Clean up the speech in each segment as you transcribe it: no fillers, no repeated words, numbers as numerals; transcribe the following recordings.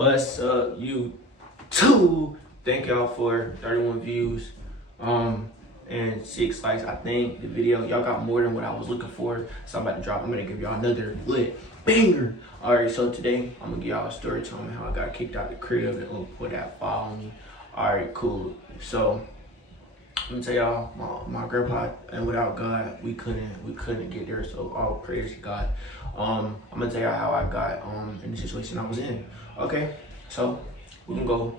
What's up, YouTube? Thank y'all for 31 views and 6 likes. I think the video, y'all got more than what I was looking for. So I'm about to drop. I'm gonna give y'all another lit banger. Alright, so today I'm gonna give y'all a story time how I got kicked out the crib and put that file on me. Alright, cool. So let me tell y'all, my grandpa, and without God, we couldn't get there. So all praise to God. I'm gonna tell y'all how I got in the situation I was in. Okay, so we can go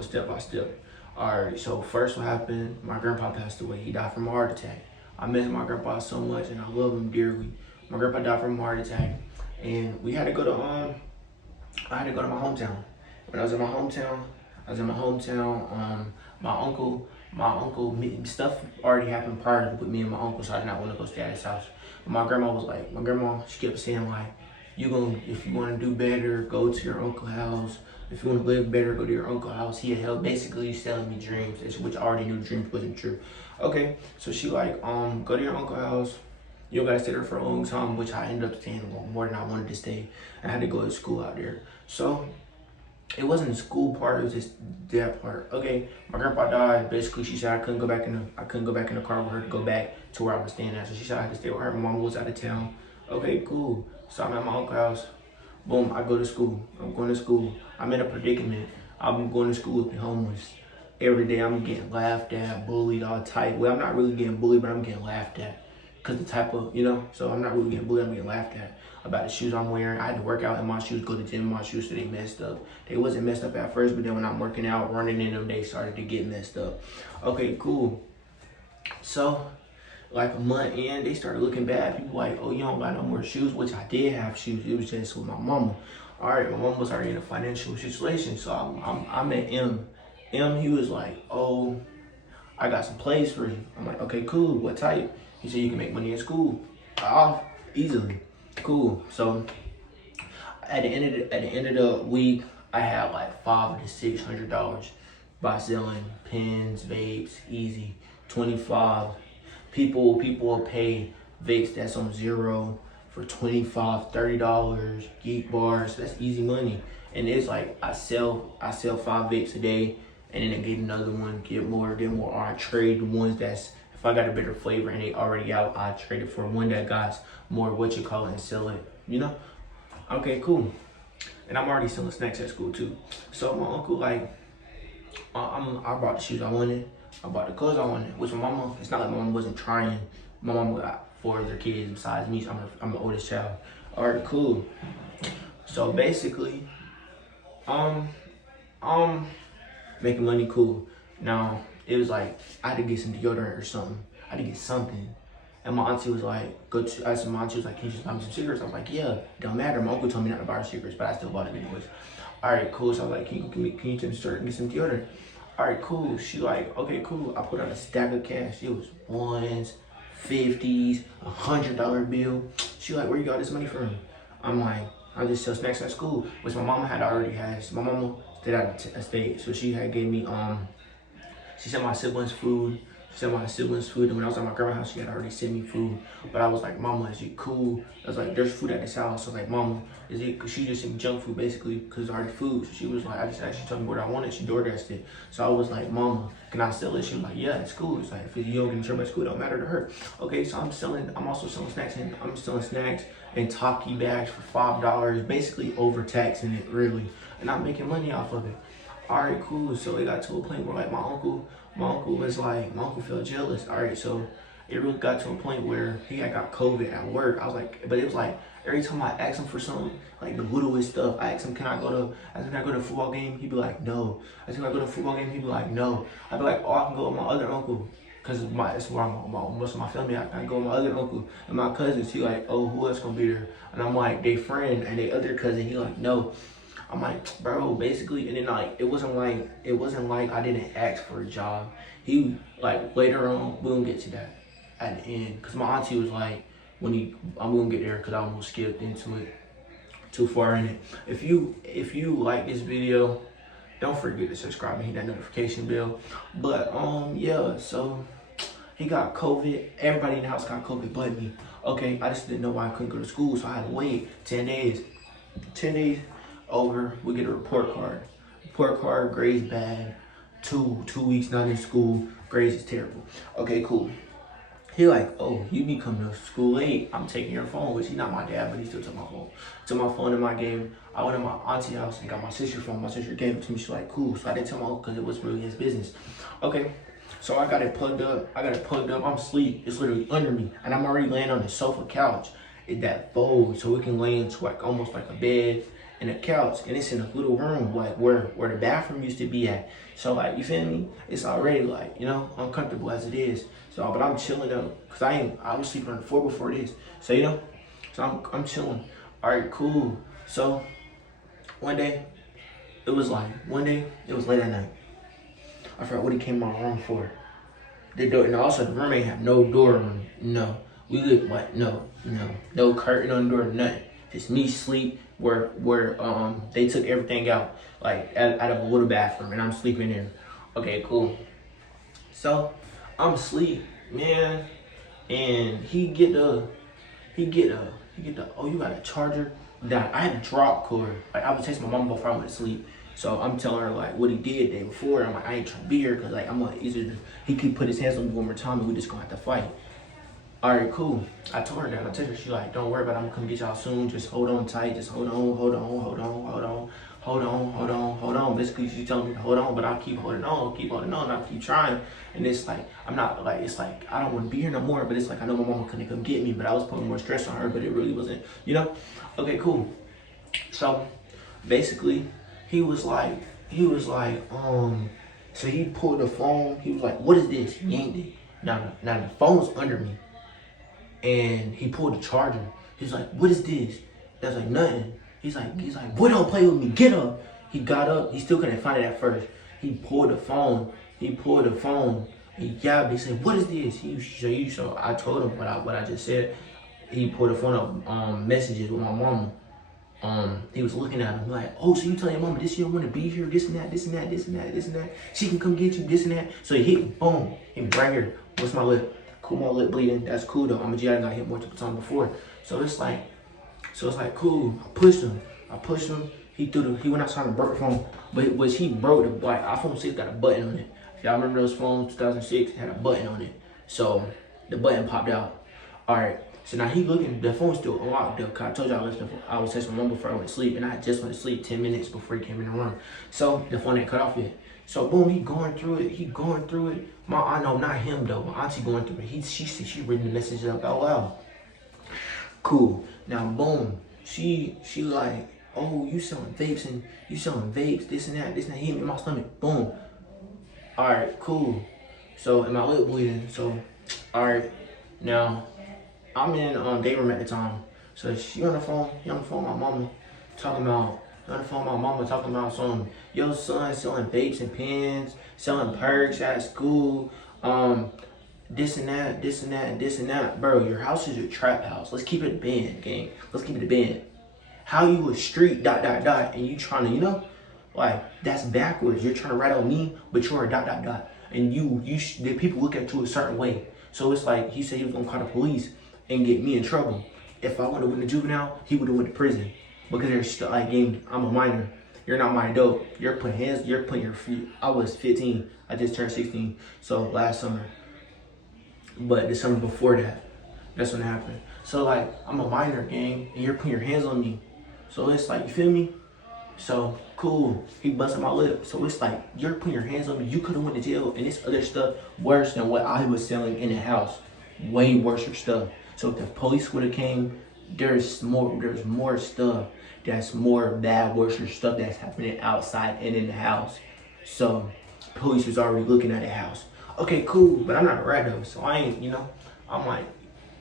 step by step. Alright, so first what happened, my grandpa passed away. He died from a heart attack. I miss my grandpa so much and I love him dearly. My grandpa died from a heart attack, and we had to go to I had to go to my hometown. When I was in my hometown, my uncle, stuff already happened prior with me and my uncle, so I did not want to go stay at his house. But my grandma, she kept saying like, if you want to do better, go to your uncle's house. If you want to live better, go to your uncle's house. He had helped, basically selling me dreams, which I already knew dreams wasn't true. Okay, so she like, go to your uncle's house. You gotta stay there for a long time, which I ended up staying more than I wanted to stay. I had to go to school out there. So it wasn't the school part, it was just that part. Okay, my grandpa died. Basically, she said I couldn't go back in the car with her to go back to where I was staying at. So she said I had to stay with her. My mom was out of town. Okay, cool. So I'm at my uncle's house. Boom, I go to school. I'm going to school. I'm in a predicament. I'm going to school with the homeless. Every day I'm getting laughed at, bullied, all type. Well, I'm not really getting bullied, but I'm getting laughed at. Cause the type of, so I'm not really getting bullied, I'm getting laughed at about the shoes I'm wearing. I had to work out in my shoes, go to the gym in my shoes, so they messed up. They wasn't messed up at first, but then when I'm working out, running in them, they started to get messed up. Okay, cool. So, like a month in, they started looking bad. People like, oh, you don't got no more shoes, which I did have shoes. It was just with my mama. All right, my mama was already in a financial situation, so I met M. He was like, oh, I got some plays for you. I'm like, okay, cool. What type? He said you can make money in school. Off easily. Cool. So at the end of the week, I had like $500 to $600 by selling pens, vapes, easy. 25. People will pay vapes that's on zero for $25, $30. Geek bars, that's easy money. And it's like I sell 5 vapes a day, and then I get another one, get more. Or I trade the ones that's, if I got a better flavor and they already out, I trade it for one that got more and sell it, Okay, cool. And I'm already selling snacks at school too. So my uncle, like, I bought the shoes I wanted. I bought the clothes I wanted. Which my mama, it's not like my mama wasn't trying. My mama got 4 of their kids besides me, so I'm the oldest child. All right, cool. So basically, making money, cool. Now, it was like, I had to get some deodorant or something. I had to get something. And my auntie was like, I asked my auntie, was like, can you just buy me some cigarettes? I was like, yeah, it don't matter. My uncle told me not to buy her cigarettes, but I still bought it anyways. All right, cool. So I was like, can you take me to the store and get some deodorant? All right, cool. She like, okay, cool. I put out a stack of cash. It was 1s, 50s, $100 bill. She like, where you got this money from? I'm like, I just sell snacks at school, which my mama had already had. My mama stayed out of state, so she had gave me, she sent my siblings food. And when I was at my grandma's house, she had already sent me food. But I was like, Mama, is it cool? I was like, there's food at this house. So I was like, Mama, is it? Because she just sent me junk food basically, because it's already food. So she was like, she told me what I wanted. She DoorDashed it. So I was like, Mama, can I sell it? She was like, yeah, it's cool. It's like, if you don't get in trouble at school, it don't matter to her. Okay, so I'm also selling snacks, and I'm selling snacks and Taki bags for $5, basically overtaxing it really. And I'm making money off of it. All right, cool. So it got to a point where like my uncle felt jealous. All right, so it really got to a point where he had got COVID at work. I was like, but it was like every time I asked him for something, like the littlest stuff, I asked him, can I go to a football game? He'd be like, no. I said, can I go to a football game? He'd be like, no. I'd be like, oh, I can go with my other uncle. Cause that's where most of my family, I go with my other uncle and my cousins. He like, oh, who else gonna be there? And I'm like, they friend and they other cousin. He like, no. I'm like, bro, basically, and then like, it wasn't like I didn't ask for a job. He, like, later on, we'll get to that at the end. Cause my auntie was like, I'm gonna get there cause I almost skipped into it too far in it. If you like this video, don't forget to subscribe and hit that notification bell. But, yeah, so he got COVID. Everybody in the house got COVID but me. Okay, I just didn't know why I couldn't go to school, so I had to wait 10 days. over, we get a report card. Report card, grades bad. 2 weeks not in school, grades is terrible. Okay, cool. He like, oh, you be coming to school late. I'm taking your phone, which he's not my dad, but he still took my phone. Took my phone in my game. I went to my auntie's house and got my sister's phone. My sister gave it to me. She's like, cool. So I didn't tell my uncle because it was really his business. Okay, so I got it plugged up. I'm asleep. It's literally under me. And I'm already laying on the sofa couch. That folds so we can lay into like almost like a bed and a couch. And it's in a little room like where the bathroom used to be at. So like, you feel me? It's already like, you know, uncomfortable as it is. So, but I'm chilling though, cause I was sleeping on the floor before this. So, you know, so I'm chilling. All right, cool. So one day it was late at night. I forgot what he came in my room for. The door, and also the room ain't have no door on it. No, we look like no curtain on the door, nothing. Just me sleep where they took everything out, like out of a little bathroom, and I'm sleeping there. Okay, cool. So I'm asleep, man, and he get the oh, you got a charger? That I had a drop cord. Like I was texting my mom before I went to sleep. So I'm telling her like what he did the day before. I'm like, I ain't trying to be here because like I'm like he could put his hands on me one more time and we just gonna have to fight. All right, cool. I told her that. I told her, she like, don't worry about it. I'm gonna come get y'all soon. Just hold on tight. Just hold on. Basically, she's telling me to hold on, but I keep holding on, I keep trying. And it's like, I'm not like, it's like, I don't want to be here no more, but it's like, I know my mama couldn't come get me, but I was putting more stress on her, but it really wasn't, you know? Okay, cool. So basically, he was like, so he pulled the phone. He was like, what is this? He yanked it. Now the phone's under me. And he pulled the charger. He's like, what is this? That's like nothing. He's like, boy, don't play with me. Get up. He got up. He still couldn't find it at first. He pulled the phone. He yapped. He said, what is this? So I told him what I just said. He pulled the phone up, messages with my mama. He was looking at him like, oh, so you telling your mama this, you don't want to be here, this and that. She can come get you, this and that. So he hit me, boom, hit me right here. What's my lip? Cool, my lip bleeding. That's cool though. I'm a G. I got hit multiple times before. So it's like cool. I pushed him. He went outside and broke the phone. But he broke the, like, iPhone 6 got a button on it. If y'all remember those phones, 2006, had a button on it. So the button popped out. All right. So now he looking, the phone's still unlocked though, cause I told y'all I was texting my mom before I went to sleep, and I just went to sleep 10 minutes before he came in the room. So the phone ain't cut off yet. So boom, he going through it. I know, not him though, my auntie going through it. She reading the message up out loud. Cool. Now boom, she like, oh, you selling vapes, this and that. He hit me in my stomach. Boom. All right, cool. So, and my lip bleeding. So, all right, now. I'm in day room at the time. So she on the phone with my mama, talking about some, your son selling vapes and pens, selling perks at school, this and that. Bro, your house is your trap house. Let's keep it a band, gang. Let's keep it a band. How you a street ... and you trying to, you know, like, that's backwards. You're trying to write on me, but you're a ... And the people look at you a certain way. So it's like, he said he was gonna call the police and get me in trouble. If I would have went to juvenile, he would have went to prison. Because there's still, like, I'm a minor. You're not my adult. You're putting your feet. I was 15. I just turned 16. So last summer. But the summer before that, that's when it happened. So like, I'm a minor, gang, and you're putting your hands on me. So it's like, you feel me? So cool. He busted my lip. So it's like, you're putting your hands on me. You could have went to jail, and this other stuff worse than what I was selling in the house. Way worse stuff. So if the police would have came, there's more stuff that's more bad, worse stuff that's happening outside and in the house. So police was already looking at the house. Okay, cool, but I'm not a rat though, so I ain't, you know, I'm like,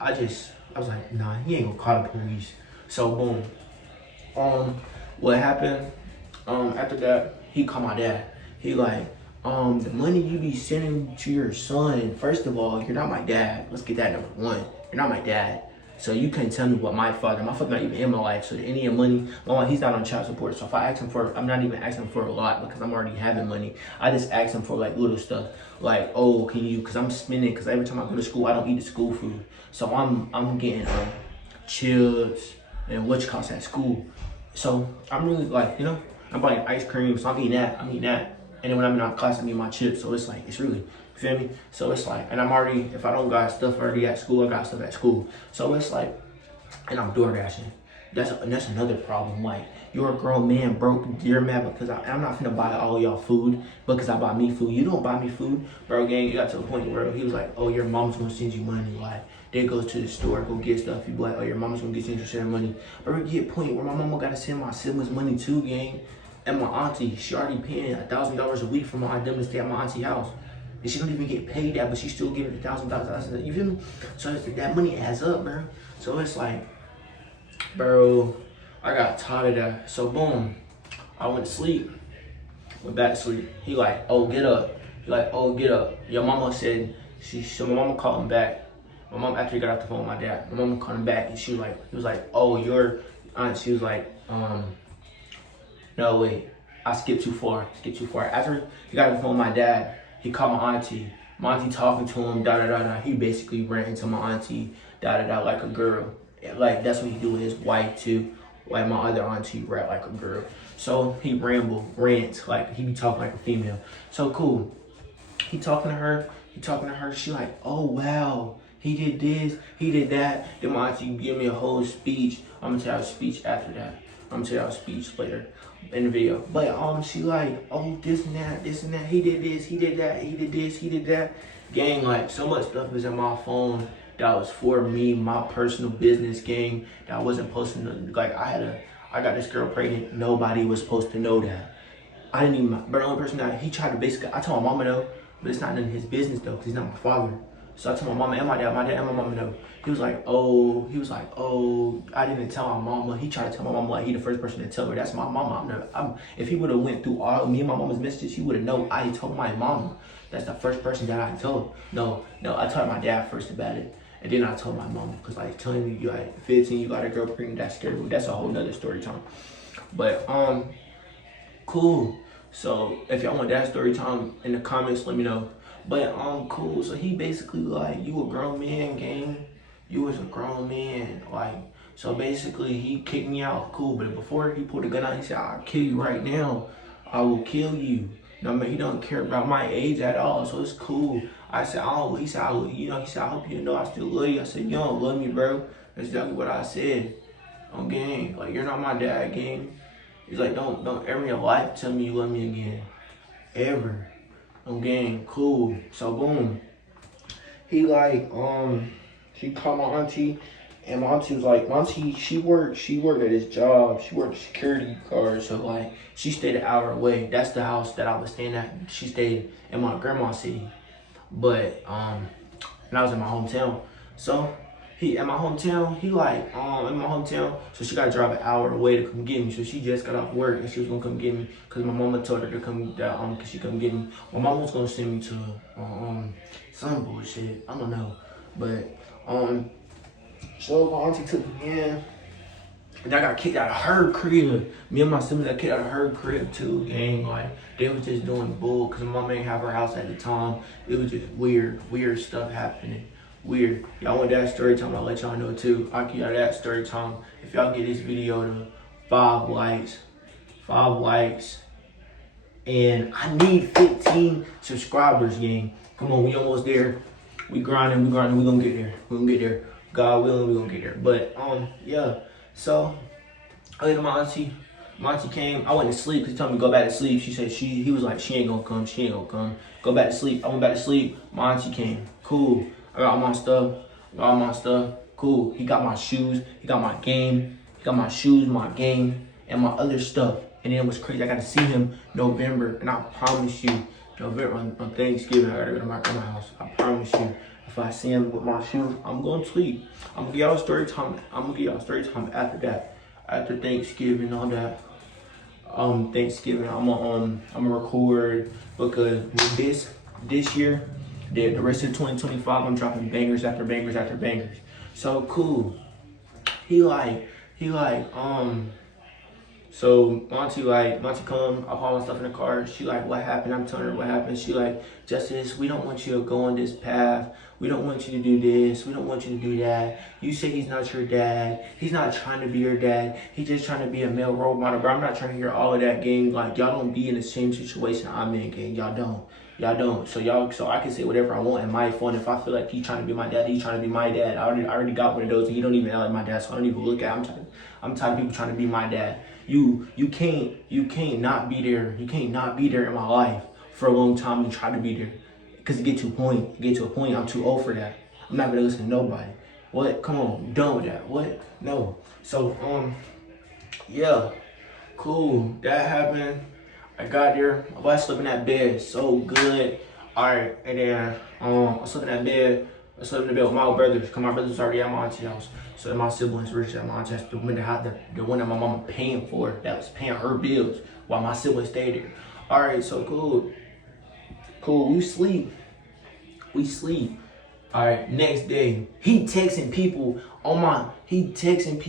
I was like, nah, he ain't gonna call the police. So boom, what happened, after that, he called my dad. He like, the money you be sending to your son, first of all, you're not my dad. Let's get that number one. You're not my dad. So you can't tell me what my father not even in my life. So any of money, he's not on child support. So if I ask him for, I'm not even asking for a lot because I'm already having money. I just ask him for like little stuff. Like, oh, can you, cause I'm spending, cause every time I go to school, I don't eat the school food. So I'm getting chips and what you call at school. So I'm really like, you know, I'm buying ice cream, so I'm eating that. And then when I'm in class, I'm eating my chips. So it's like, it's really, you feel me? So it's like, and I'm already, if I don't got stuff already at school, I got stuff at school. So it's like, and I'm door dashing. That's another problem. Like, you're a grown man, broke. You're mad because I'm not finna buy all y'all food because I buy me food. You don't buy me food, bro. Gang, it got to a point where he was like, "Oh, your mom's gonna send you money." Like, they go to the store, go get stuff. You be like, "Oh, your mom's gonna get you your money." But we get a point where my mama gotta send my siblings money too, gang. And my auntie, she already paying $1,000 a week for my them to stay at my auntie house. And she don't even get paid that, but she still giving $1,000. You feel me? So that money adds up, bro. So it's like, bro, I got tired of that. So boom, I went to sleep, went back to sleep. He like, "Oh, get up." He like, "Oh, get up." Your mama said, so my mama called him back. My mom, after he got off the phone with my dad, my mama called him back and she was like, he was like, "Oh, your aunt," she was like, "No, wait, I skipped too far, After he got off the phone with my dad, he called my auntie. My auntie talking to him, He basically ran into my auntie, like a girl. Like, that's what he do with his wife too. Like, my other auntie rap like a girl. So he rants, like he be talking like a female. So cool. He talking to her. She like, "Oh wow, he did this, he did that." Then my auntie give me a whole speech. I'm gonna tell you a speech after that. I'm gonna tell you a speech later in the video. But she like, "Oh, this and that. He did this, he did that, he did this, he did that." Gang, like, so much stuff is in my phone that was for me, my personal business, gang, that I wasn't posting. Like, I got this girl pregnant. Nobody was supposed to know that. I didn't even, but the only person that he tried to basically, I told my mama though, but it's not none of his business though, because he's not my father. So I told my mama and my dad and my mama know. He was like, "Oh, I didn't tell my mama." He tried to tell my mama like he the first person to tell her. That's my mama. If he would have went through all me and my mama's messages, he would have known I told my mama. That's the first person that I told. No, I told my dad first about it. And then I told my mama, because like telling me you at 15, you got a girl pregnant, that's scary. That's a whole nother story time. But cool. So if y'all want that story time in the comments, let me know. But cool. So he basically like, "You a grown man, gang. You was a grown man." Like, so basically he kicked me out. Cool. But before he pulled the gun out, he said, "I'll kill you right now. I will kill you." No, man, he don't care about my age at all, so it's cool. I said, "Oh," he said, he said, "I hope you know I still love you." I said, "You don't love me, bro." That's exactly what I said. On gang, like, you're not my dad, gang. He's like, don't ever in your life tell me you love me again. Ever. On gang, cool. So boom. He like, she called my auntie, and my auntie was like, she worked at his job. She worked security guard, so like, she stayed an hour away. That's the house that I was staying at. She stayed in my grandma's city. But, and I was in my hometown. So, he in my hometown, so she gotta drive an hour away to come get me. So she just got off work and she was gonna come get me because my mama told her to come down, cause she come get me. My mama was gonna send me to some bullshit. I don't know. But so my auntie took me in. And I got kicked out of her crib. Me and my siblings got kicked out of her crib too, gang. Like, they was just doing bull because my mom ain't have her house at the time. It was just weird stuff happening. Weird. Y'all want that story time, I'll let y'all know too. I'll keep y'all that story time. If y'all get this video to 5 likes, and I need 15 subscribers, gang. Come on, we almost there. We grinding, we gonna get there. God willing, we gonna get there. But yeah. So I went to my auntie. My auntie came. I went to sleep because he told me to go back to sleep. She said he was like, she ain't gonna come. Go back to sleep. I went back to sleep. My auntie came. Cool. I got all my stuff. Cool. He got my shoes. He got my game. He got my shoes, my game, and my other stuff. And then it was crazy. I got to see him November, and I promise you, November on Thanksgiving, I gotta go to my grandma's house. I promise you. If I see him with my shoes, I'm going to sleep. I'm gonna give y'all a story time. After that, after Thanksgiving, all that. Thanksgiving, I'm gonna record because this year, the rest of 2025, I'm dropping bangers after bangers after bangers. So cool. He like, So Monty come, I haul my stuff in the car. She like, what happened? I'm telling her what happened. She like, Justice, we don't want you to go on this path. We don't want you to do this. We don't want you to do that. You say he's not your dad. He's not trying to be your dad. He's just trying to be a male role model. Bro, I'm not trying to hear all of that, gang. Like, y'all don't be in the same situation I'm in, gang. Y'all don't. Y'all don't. So I can say whatever I want in my phone. If I feel like he's trying to be my dad, he's trying to be my dad. I already got one of those, and he don't even act like my dad, so I don't even look at him. I'm tired of people trying to be my dad. You can't not be there. You can't not be there in my life for a long time and try to be there. Cause it get to a point, I'm too old for that. I'm not gonna listen to nobody. What? Come on, I'm done with that. What? No. So yeah, cool. That happened. I got there. I slept in that bed so good. Alright, and then I slept in that bed. I slept in the bed with my brothers, because my brothers already at my auntie's house. So my siblings were just at my auntie's house. The one that my mama paying for, that was paying her bills while my siblings stayed there. Alright, so cool. Cool, we sleep. Alright, next day, he texting people on my Instagram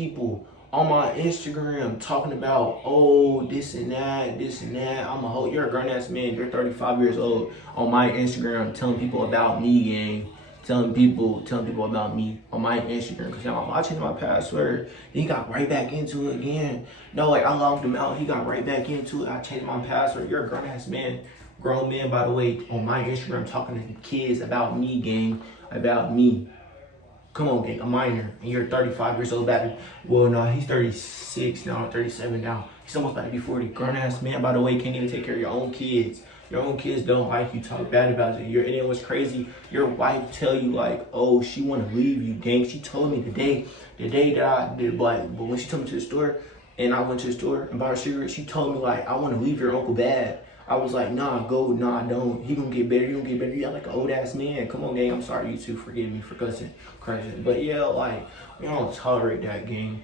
talking about, oh, this and that. I'm a hoe. You're a grown ass man. You're 35 years old. On my Instagram, telling people about me, gang. Telling people about me on my Instagram. Cause I changed my password. He got right back into it again. No, like I logged him out. He got right back into it. I changed my password. You're a grown ass man. Grown man, by the way, on my Instagram talking to kids about me, gang. About me. Come on, gang, a minor, and you're 35 years old back. Well, no, he's 36 now, 37 now. He's almost about to be 40. Grown ass man, by the way, can't even take care of your own kids. Your own kids don't like you, talk bad about you. And it was crazy. Your wife tell you like, oh, she want to leave you, gang. She told me the day that I did, but when she took me to the store, and I went to the store and bought a cigarette, she told me like, I want to leave your uncle bad. I was like, nah, don't. He gonna get better. You like an old ass man. Come on, gang. I'm sorry, you two. Forgive me for cussing. But yeah, like, we don't tolerate that, gang.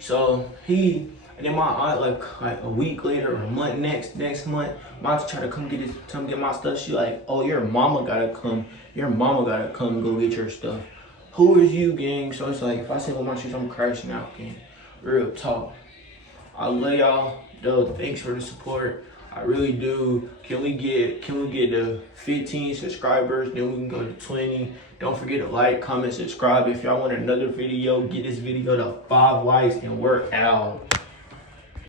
So and then my aunt, like a week later or a month, next month, my aunt tried to come get my stuff. She like, oh, your mama gotta come go get your stuff. Who is you, gang? So it's like, if I say with my shoes, I'm crashing out, gang. Real talk. I love y'all. Though, thanks for the support. I really do. Can we get to 15 subscribers? Then we can go to 20. Don't forget to like, comment, subscribe. If y'all want another video, get this video to 5 likes and we're out.